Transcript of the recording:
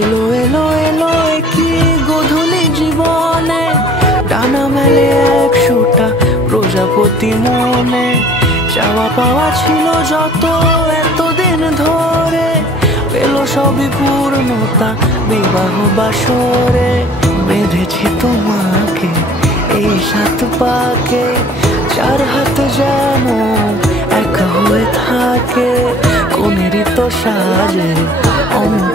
এলো এলো এলো কি গধূলি জীবনে, ডানা মেলে 100টা প্রজাপতি মনে। চাওয়া পাওয়া ছিল যত এতদিন ধরে, পেল সবই পূর্ণতা বিবাহ বাসরে। বেঁধেছি তোমাকে এই 7 পাকে, 4 হাত যেন এক হয়ে থাকে। কোনেরই তো সাজে অন্ত